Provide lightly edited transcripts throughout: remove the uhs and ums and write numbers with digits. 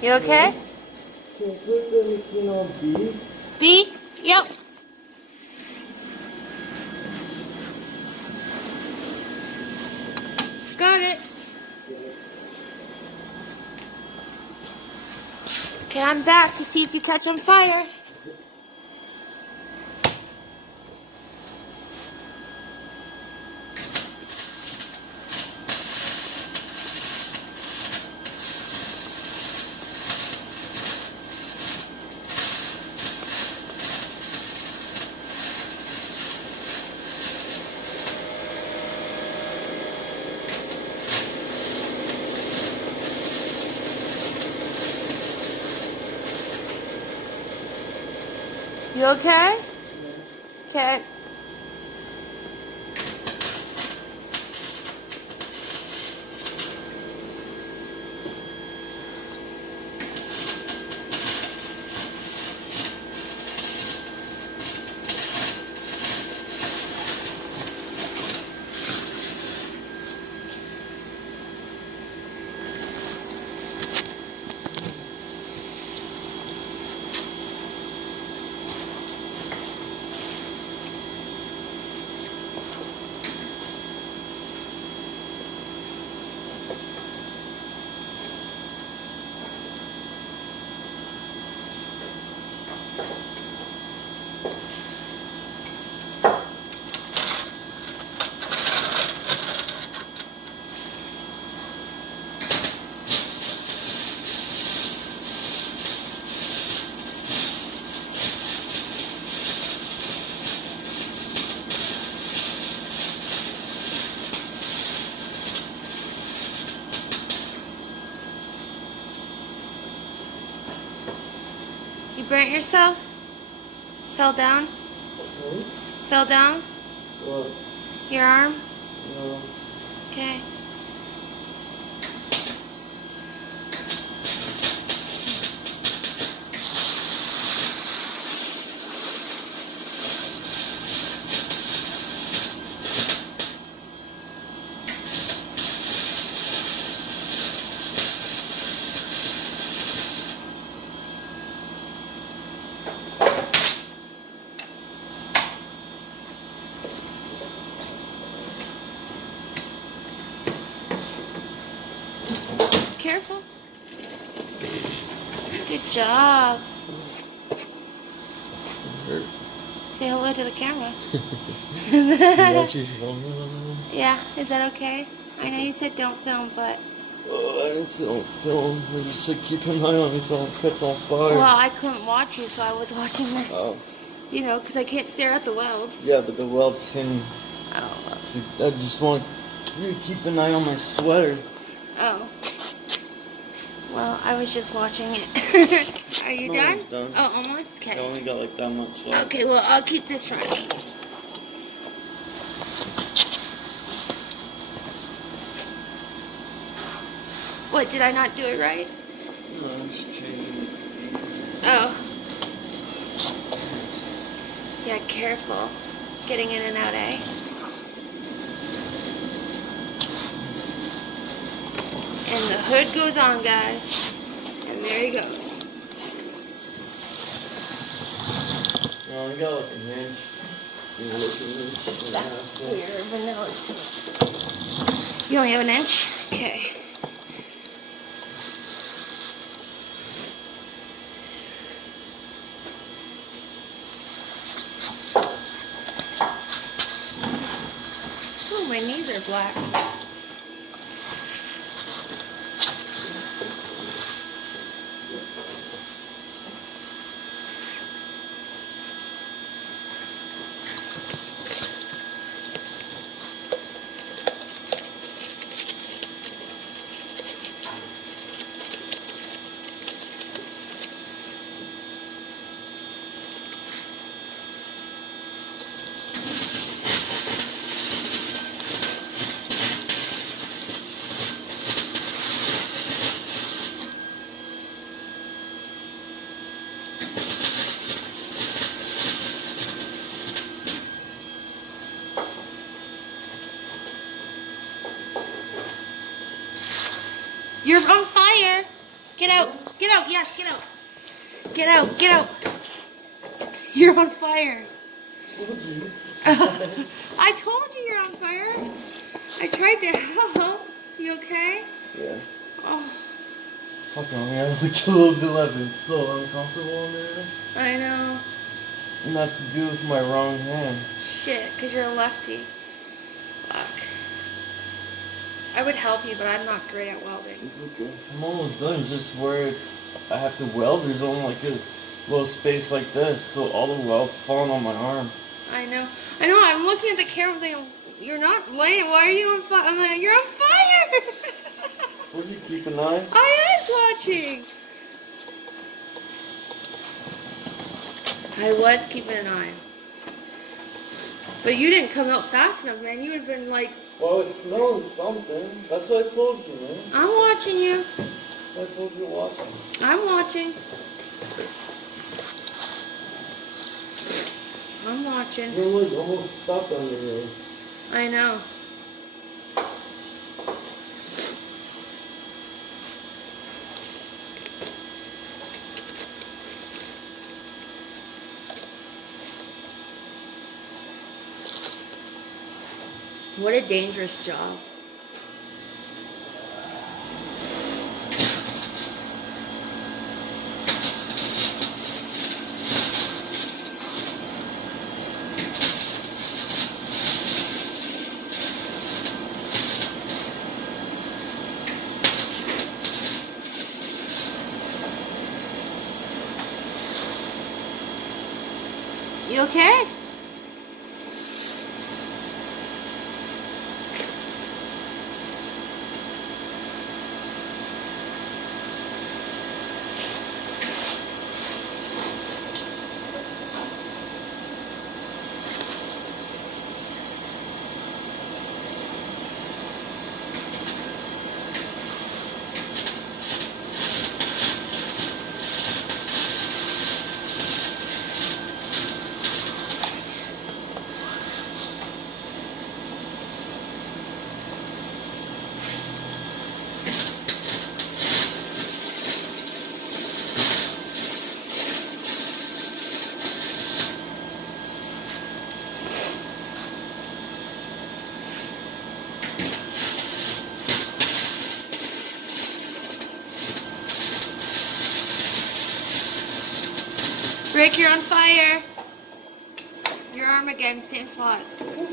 You okay? Can you put the machine on B? B? Yep. Got it. Okay, I'm back to see if you catch on fire. You okay? Okay. You burnt yourself? Fell down? Hmm? Fell down? What? Your arm? No. Okay. Careful. Good job. Hurt. Say hello to the camera. You filming? Yeah, is that okay? I know you said don't film, but... Oh, I didn't don't film. I just said keep an eye on me so I don't catch on fire. Well, I couldn't watch you, so I was watching this. Oh. You know, because I can't stare at the weld. Yeah, but the weld's hidden. Oh, well. So I just want you to keep an eye on my sweater. Oh. Well, I was just watching it. Are you I'm done? almost done. Oh, almost? I Okay. only got like that much left. Okay, well, I'll keep this running. What, did I not do it right? No, I'm just changing the speed. Oh. Yeah, careful. Getting in and out, eh? And the hood goes on, guys. And there he goes. I only got like an inch. You look at me. That's weird, vanilla. You only have an inch? Okay. Oh, my knees are black. You're on fire. Get out. Get out. Yes, get out. Get out. Get out. You're on fire. I told you you're on fire. I tried to help. You okay? Yeah. Oh, Fucking me, I was like a little bit left. It's so uncomfortable in there. I know. And I have to do it with my wrong hand. Shit, because you're a lefty. Fuck. I would help you, but I'm not great at welding. It's okay. I'm almost done. Just where I have to weld. There's only like a little space like this, so all the weld's falling on my arm. I know. I'm looking at the camera thing. You're not laying. Why are you on fire? I'm like, you're on fire. Would you keep an eye? I was watching. I was keeping an eye. But you didn't come out fast enough, man. You would have been like... Well, I was smelling something. That's what I told you, man. I'm watching you. I told you to watch me. I'm watching. I'm watching. You're like almost stuck under there. I know. What a dangerous job. You okay? Rick, you're on fire. Your arm again, same spot. Okay,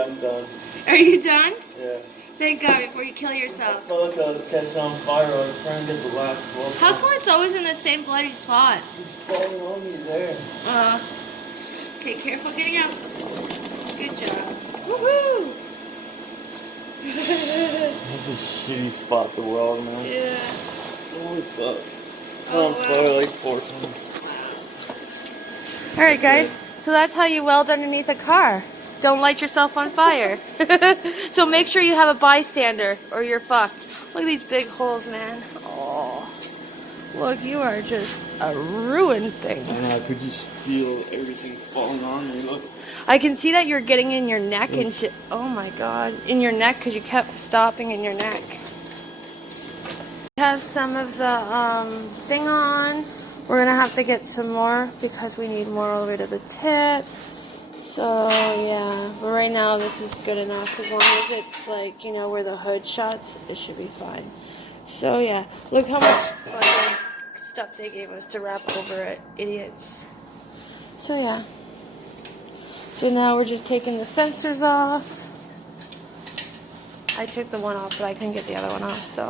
I'm done. Are you done? Yeah. Thank God, before you kill I yourself. felt like I was catching on fire. I was trying to get the last weld. How come it's always in the same bloody spot? It's falling on me there. Okay, careful getting out. Good job. Woohoo! That's a shitty spot to weld, man. Yeah. Holy fuck. Oh, On wow. fire like 4 times. Alright guys, so that's how you weld underneath a car. Don't light yourself on fire. So make sure you have a bystander or you're fucked. Look at these big holes, man. Oh, look, you are just a ruined thing. And I could just feel everything falling on me. Look. I can see that you're getting in your neck and shit. Oh my God, in your neck because you kept stopping in your neck. We have some of the thing on. We're gonna have to get some more because we need more all the way to the tip. So yeah, but right now this is good enough. As long as it's like, you know, where the hood shuts, it should be fine. So yeah, look how much fucking stuff they gave us to wrap over it, idiots. So yeah. So now we're just taking the sensors off. I took the one off, but I couldn't get the other one off, so.